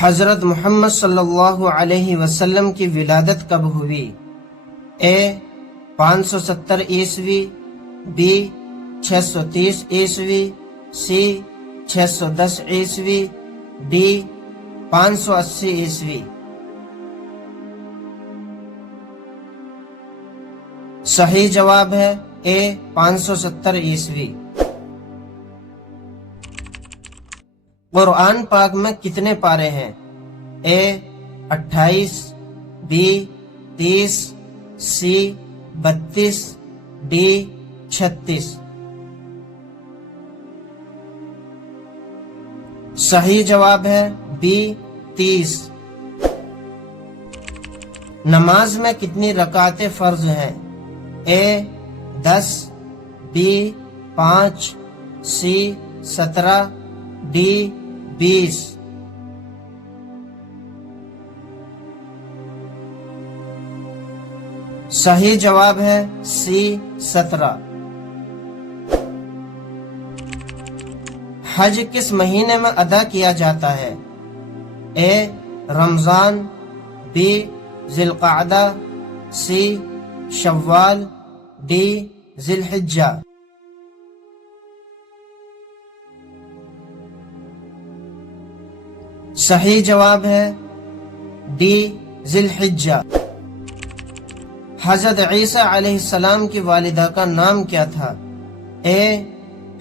حضرت محمد صلی اللہ علیہ وسلم کی ولادت کب ہوئی؟ اے 570 عیسوی، بی 630 عیسوی، سی 610 عیسوی، ڈی 580 عیسوی۔ صحیح جواب ہے اے 570 عیسوی۔ قرآن پاک میں کتنے پارے ہیں؟ اے 28، بی 30، سی 32، ڈی 36۔ صحیح جواب ہے بی 30۔ نماز میں کتنی رکعتیں فرض ہیں؟ اے 10، بی 5، سی 17، ڈی 20۔ صحیح جواب ہے سی 17۔ حج کس مہینے میں ادا کیا جاتا ہے؟ اے رمضان، بی ذی القعدہ، سی شوال، ڈی ذی الحجہ۔ صحیح جواب ہے ڈی ذی الحجہ۔ حضرت عیسیٰ علیہ السلام کی والدہ کا نام کیا تھا؟ اے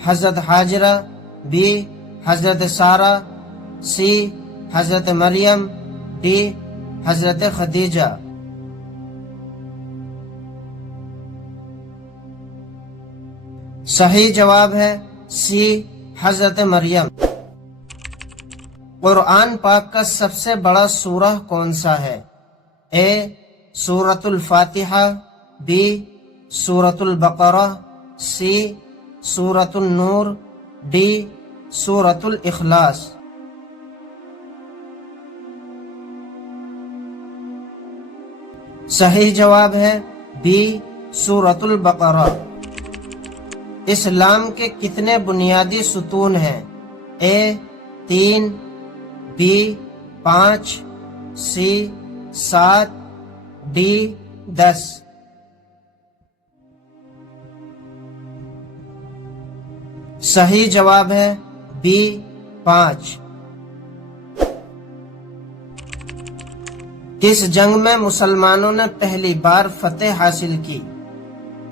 حضرت ہاجرہ، بی حضرت سارہ، سی حضرت مریم، ڈی حضرت خدیجہ۔ صحیح جواب ہے سی حضرت مریم۔ قرآن پاک کا سب سے بڑا سورہ کون سا ہے؟ اے سورۃ الفاتحہ، بی سورۃ البقرہ، سی سورۃ النور، ڈی سورۃ الاخلاص۔ صحیح جواب ہے بی سورۃ البقرہ۔ اسلام کے کتنے بنیادی ستون ہیں؟ اے 3، بی 5، سی 7، ڈی 10۔ صحیح جواب ہے بی 5۔ کس جنگ میں مسلمانوں نے پہلی بار فتح حاصل کی؟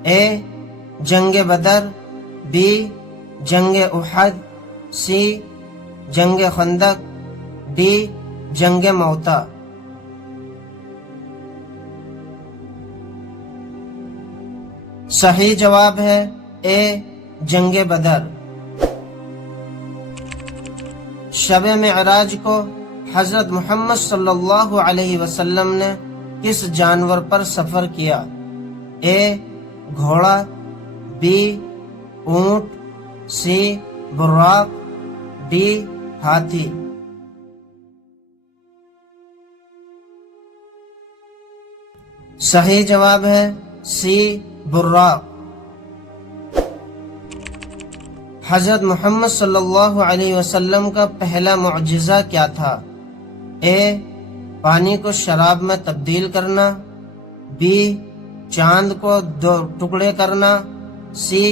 اے جنگ بدر، بی جنگ احد، سی جنگ خندق، ڈی جنگ موتا۔ صحیح جواب ہے اے جنگ بدر۔ شب معراج کو حضرت محمد صلی اللہ علیہ وسلم نے کس جانور پر سفر کیا؟ اے گھوڑا، بی اونٹ، سی براق، ڈی ہاتھی۔ صحیح جواب ہے سی براق۔ حضرت محمد صلی اللہ علیہ وسلم کا پہلا معجزہ کیا تھا؟ اے پانی کو شراب میں تبدیل کرنا، بی چاند کو 2 ٹکڑے کرنا، سی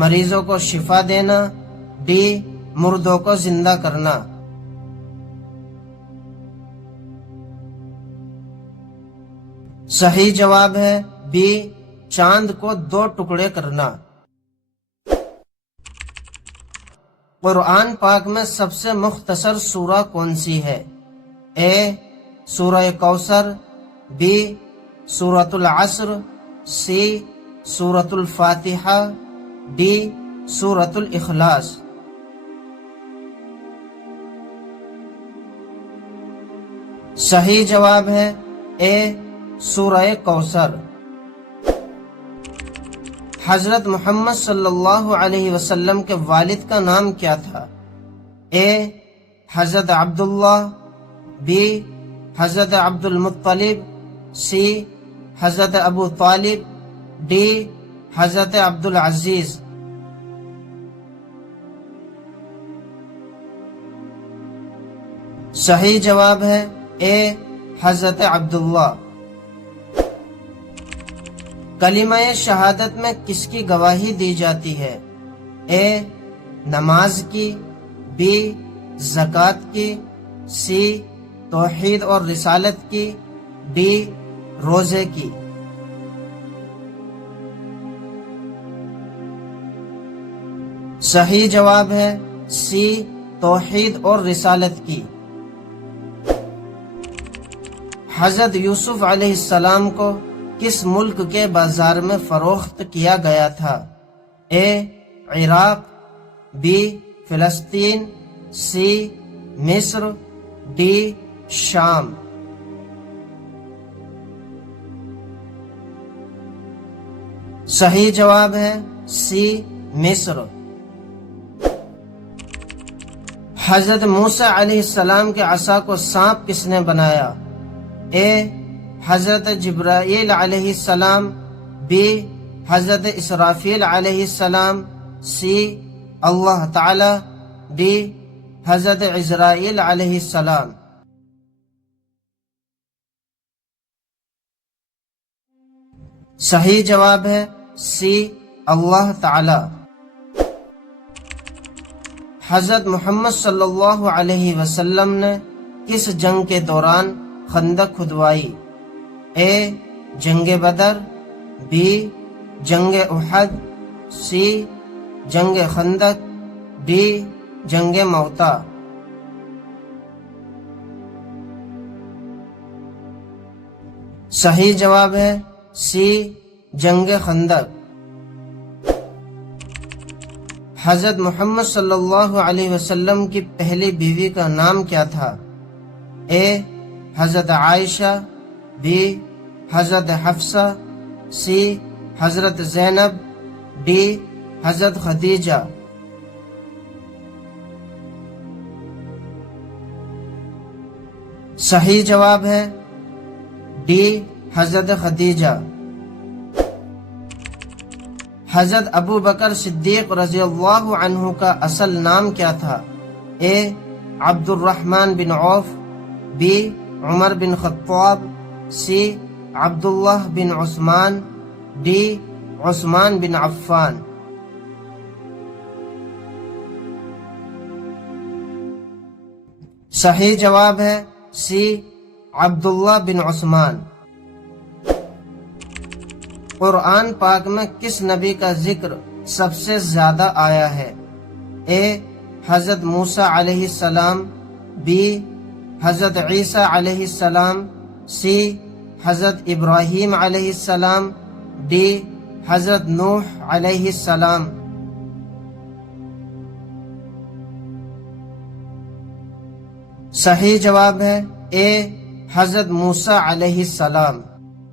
مریضوں کو شفا دینا، ڈی مردوں کو زندہ کرنا۔ صحیح جواب ہے بی چاند کو 2 ٹکڑے کرنا۔ قرآن پاک میں سب سے مختصر سورہ کون سی ہے؟ اے سورہ کوثر، بی سورۃ العصر، سی سورۃ الفاتحہ، ڈی سورۃ الاخلاص۔ صحیح جواب ہے اے سورہ کوثر۔ حضرت محمد صلی اللہ علیہ وسلم کے والد کا نام کیا تھا؟ اے حضرت عبداللہ، بی حضرت عبد المطلب، سی حضرت ابو طالب، ڈی حضرت عبد العزیز۔ صحیح جواب ہے اے حضرت عبداللہ۔ کلمہ شہادت میں کس کی گواہی دی جاتی ہے؟ اے نماز کی، بی زکوٰۃ کی، سی توحید اور رسالت کی، ڈی روزے کی۔ صحیح جواب ہے سی توحید اور رسالت کی۔ حضرت یوسف علیہ السلام کو کس ملک کے بازار میں فروخت کیا گیا تھا؟ اے عراق، بی فلسطین، سی مصر، ڈی شام۔ صحیح جواب ہے سی مصر۔ حضرت موسیٰ علیہ السلام کے عصا کو سانپ کس نے بنایا؟ اے حضرت جبرائیل علیہ السلام، بی حضرت اسرافیل علیہ السلام، سی اللہ تعالی، ڈی حضرت عزرائیل علیہ السلام۔ صحیح جواب ہے سی اللہ تعالی۔ حضرت محمد صلی اللہ علیہ وسلم نے کس جنگ کے دوران خندق کھدوائی؟ اے جنگ بدر، بی جنگ احد، سی جنگ خندق، ڈی جنگ موتا۔ صحیح جواب ہے سی جنگ خندق۔ حضرت محمد صلی اللہ علیہ وسلم کی پہلی بیوی کا نام کیا تھا؟ اے حضرت عائشہ، بی حضرت حفصہ، سی حضرت زینب، ڈی حضرت خدیجہ۔ صحیح جواب ہے ڈی حضرت خدیجہ۔ حضرت ابو بکر صدیق رضی اللہ عنہ کا اصل نام کیا تھا؟ اے عبد الرحمن بن عوف، بی عمر بن خطاب، سی عبداللہ بن عثمان، ڈی عثمان بن عفان۔ صحیح جواب ہے سی عبداللہ بن عثمان۔ قرآن پاک میں کس نبی کا ذکر سب سے زیادہ آیا ہے؟ اے حضرت موسیٰ علیہ السلام، بی حضرت عیسیٰ علیہ السلام، سی حضرت ابراہیم علیہ السلام، ڈی حضرت نوح علیہ السلام۔ صحیح جواب ہے اے حضرت موسیٰ علیہ السلام۔